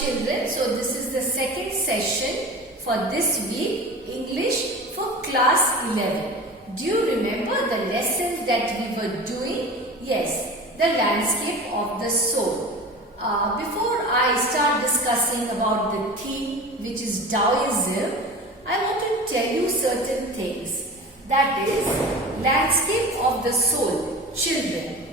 children, so this is the second session for this week, English for class 11. Do you remember the lessons that we were doing? Yes, the landscape of the soul. Before I start discussing about the theme, which is Taoism, I want to tell you certain things. That is, landscape of the soul, children.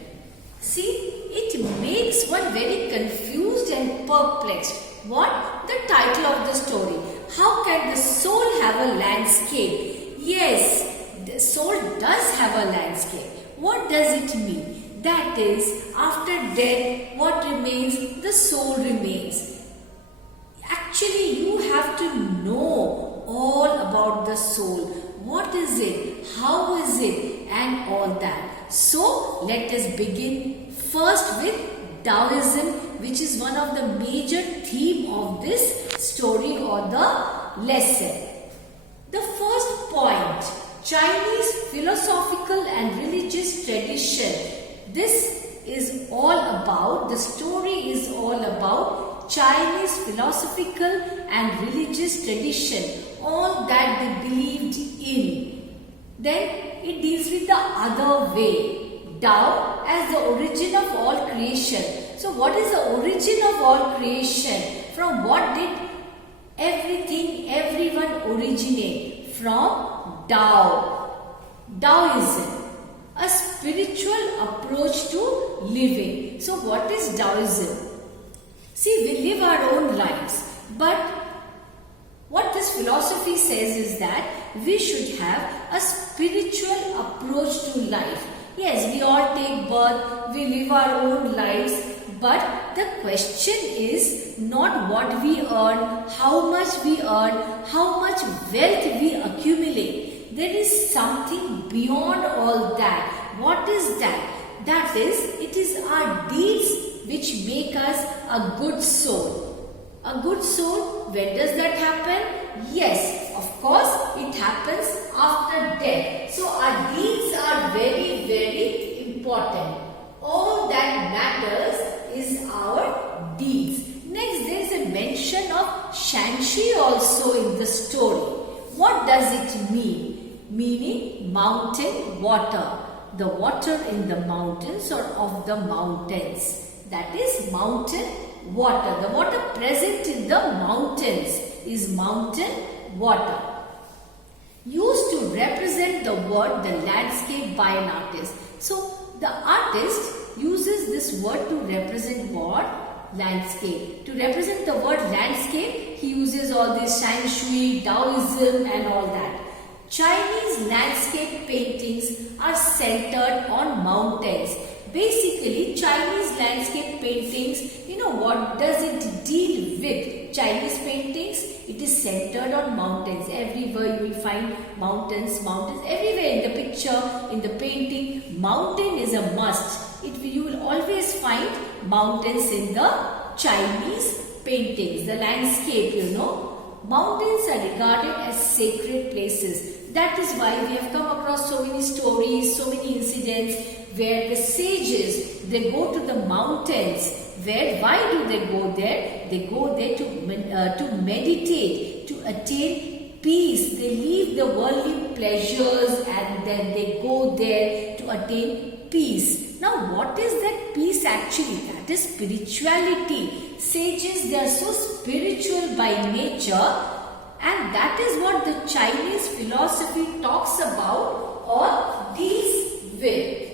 See, it makes one very confused and perplexed. What? The title of the story. How can the soul have a landscape? Yes, the soul does have a landscape. What does it mean? That is, after death, what remains? The soul remains. Actually, you have to know all about the soul. What is it? How is it? And all that. So, let us begin first with Taoism, which is one of the major theme of this story or the lesson. The first point, Chinese philosophical and religious tradition. This is all about, the story is all about Chinese philosophical and religious tradition, all that they believed in. Then it deals with the other way, Tao as the origin of all creation. So what is the origin of all creation? From what did everyone originate? From Tao. Taoism, a spiritual approach to living. So what is Taoism? See, we live our own lives, but what this philosophy says is that we should have a spiritual approach to life. Yes, we all take birth, we live our own lives, but the question is not what we earn, how much we earn, how much wealth we accumulate. There is something beyond all that. What is that? That is, it is our deeds which make us a good soul. A good soul, when does that happen? Yes, of course, it happens after death. So our deeds are very, very important. All that matters is our deeds. Next, there is a mention of Shanxi also in the story. What does it mean? Meaning mountain water. The water in the mountains or of the mountains. That is mountain water. The water present in the mountains is mountain water. Used to represent the word, the landscape by an artist. So, the artist uses this word to represent what? Landscape. To represent the word landscape, he uses all this Shang Shui, Taoism and all that. Chinese landscape paintings are centered on mountains. Basically, Chinese landscape paintings, what does it deal with? Chinese paintings, it is centered on mountains. Everywhere you will find mountains. Everywhere in the picture, in the painting, mountain is a must. You will always find mountains in the Chinese paintings, the landscape, Mountains are regarded as sacred places. That is why we have come across so many stories, so many incidents where the sages, they go to the mountains. Why do they go there? They go there to meditate, to attain peace. They leave the worldly pleasures and then they go there to attain peace. Now, what is that peace actually? That is spirituality. Sages, they are so spiritual by nature, and that is what the Chinese philosophy talks about or deals with.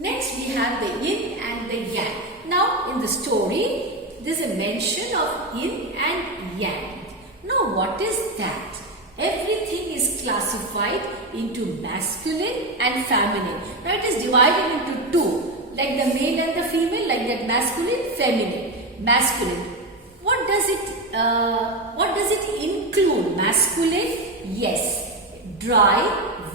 Next, we have the yin and the yang. Now, in the story, there is a mention of yin and yang. Now, what is that? Everything is classified into masculine and feminine. Now, it is divided into two, like the male and the female, like that masculine, feminine. Masculine. What does it include? Masculine, yes. Dry,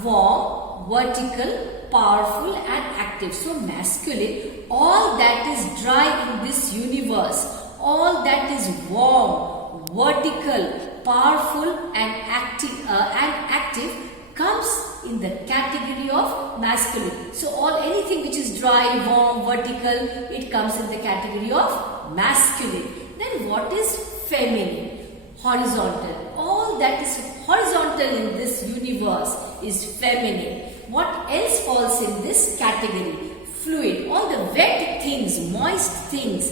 warm, vertical, powerful and active. So masculine, all that is dry in this universe, all that is warm, vertical, powerful and active comes in the category of masculine. So anything which is dry, warm, vertical, it comes in the category of masculine. Then what is feminine? Horizontal. All that is horizontal in this universe is feminine. What else falls in this category? Fluid. All the wet things, moist things.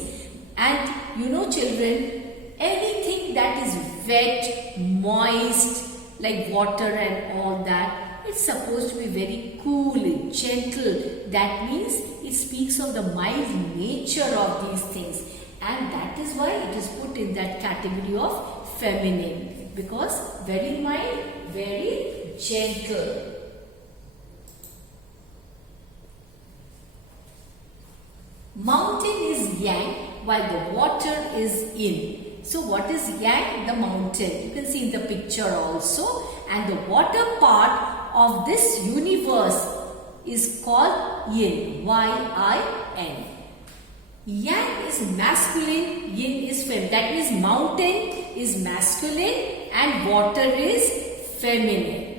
And you know children, anything that is wet, moist, like water and all that, it's supposed to be very cool and gentle. That means it speaks of the mild nature of these things. And that is why it is put in that category of feminine. Because very mild, very gentle. Mountain is yang while the water is yin. So what is yang? The mountain. You can see in the picture also. And the water part of this universe is called yin. Y-I-N. Yang is masculine, yin is feminine. That means mountain is masculine and water is feminine.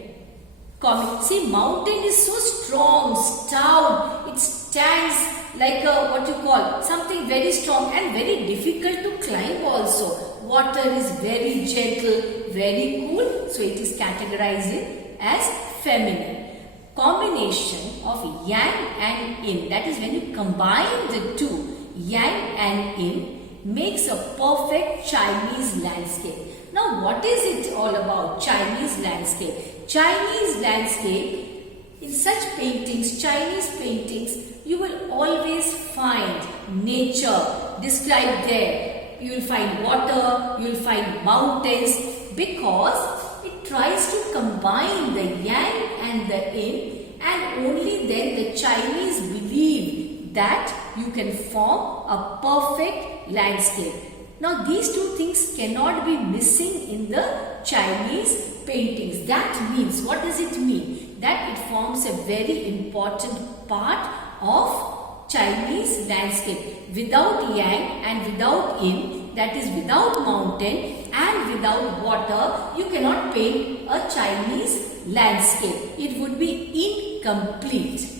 See, mountain is so strong, stout. It stands like something very strong and very difficult to climb also. Water is very gentle, very cool. So it is categorized as feminine. Combination of yang and yin, that is when you combine the two, yang and yin, makes a perfect Chinese landscape. Now what is it all about, Chinese landscape? Chinese landscape, in such paintings, Chinese paintings, you will always find nature described there. You will find water, you will find mountains, because it tries to combine the yang and the yin, and only then the Chinese believe that you can form a perfect landscape. Now these two things cannot be missing in the Chinese paintings. That means, what does it mean? That it forms a very important part of Chinese landscape. Without yang and without yin, that is without mountain and without water, you cannot paint a Chinese landscape. It would be incomplete.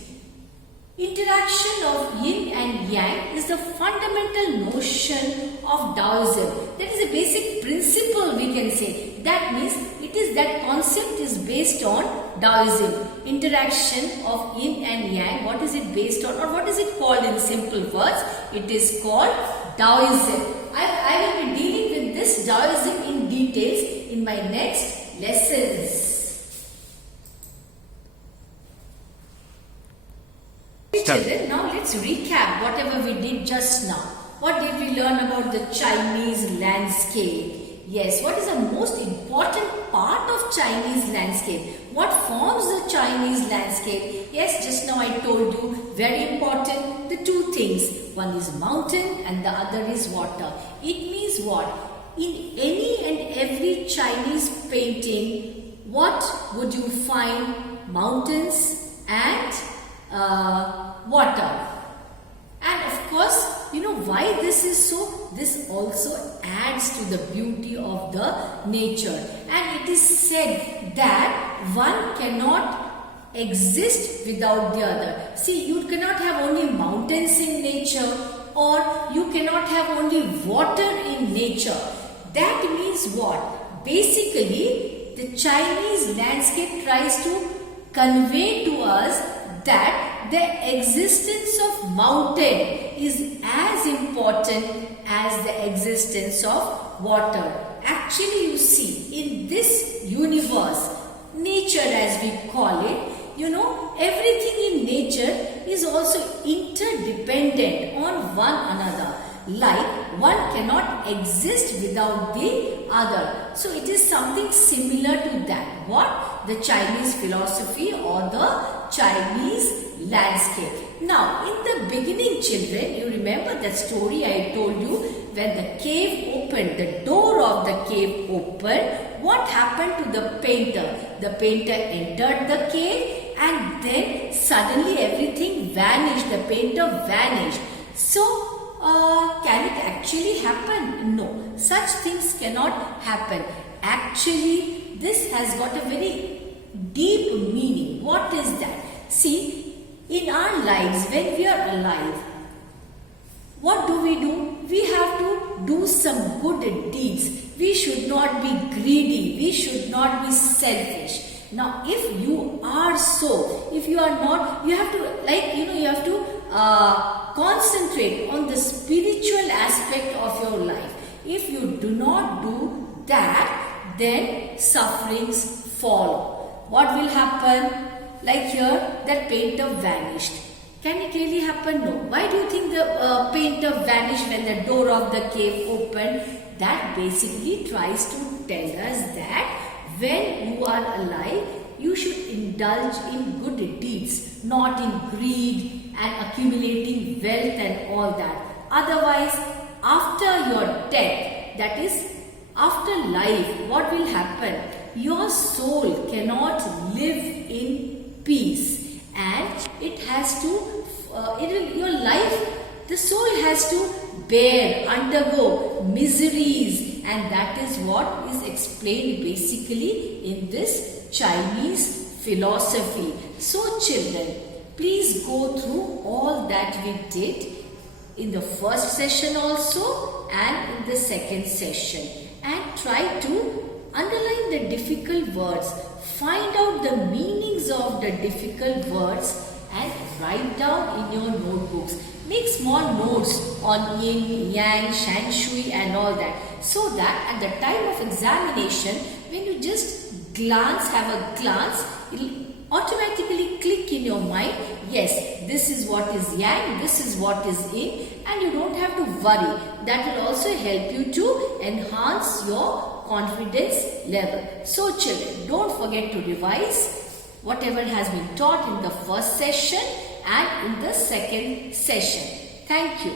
Interaction of yin and yang is the fundamental notion of Taoism. That is a basic principle, we can say. That means that concept is based on Taoism. Interaction of yin and yang, what is it based on, or what is it called in simple words? It is called Taoism. I will be dealing with this Taoism in details in my next lessons. Children, now let's recap whatever we did just now. What did we learn about the Chinese landscape? Yes, what is the most important part of Chinese landscape? What forms the Chinese landscape? Yes, just now I told you, very important, the two things. One is mountain and the other is water. It means what? In any and every Chinese painting, what would you find? Mountains and water. And of course, you know why this is so? This also adds to the beauty of the nature. And it is said that one cannot exist without the other. See, you cannot have only mountains in nature, or you cannot have only water in nature. That means what? Basically, the Chinese landscape tries to convey to us that the existence of mountain is as important as the existence of water. Actually, you see, in this universe, nature as we call it, you know, everything in nature is also interdependent on one another. Like one cannot exist without the other. So it is something similar to that. What? The Chinese philosophy or the Chinese landscape. Now, in the beginning, children, you remember that story I told you, when the cave opened, the door of the cave opened, what happened to the painter? The painter entered the cave and then suddenly everything vanished. The painter vanished. So, can it actually happen? No, such things cannot happen. Actually, this has got a very deep meaning. What is that? See, in our lives, when we are alive, what do? We have to do some good deeds. We should not be greedy. We should not be selfish. Now, if you are so, if you are not, you have to, you have to concentrate on the spiritual aspect of your life. If you do not do that, then sufferings follow. What will happen? Like here, that painter vanished. Can it really happen? No. Why do you think the painter vanished when the door of the cave opened? That basically tries to tell us that when you are alive, you should indulge in good deeds, not in greed and accumulating wealth and all that. Otherwise, after your death, that is, after life, what will happen? Your soul cannot live in peace, and it has to, your life, the soul has to undergo miseries, and that is what is explained basically in this Chinese philosophy. So children, please go through all that we did in the first session also and in the second session, and try to underline the difficult words, find out the meanings of the difficult words and write down in your notebooks. Make small notes on yin, yang, shan, shui and all that, so that at the time of examination, when you just have a glance, it will automatically click in your mind, yes, this is what is yang, this is what is yin, and you don't have to worry. That will also help you to enhance your confidence level. So children, don't forget to revise whatever has been taught in the first session and in the second session. Thank you.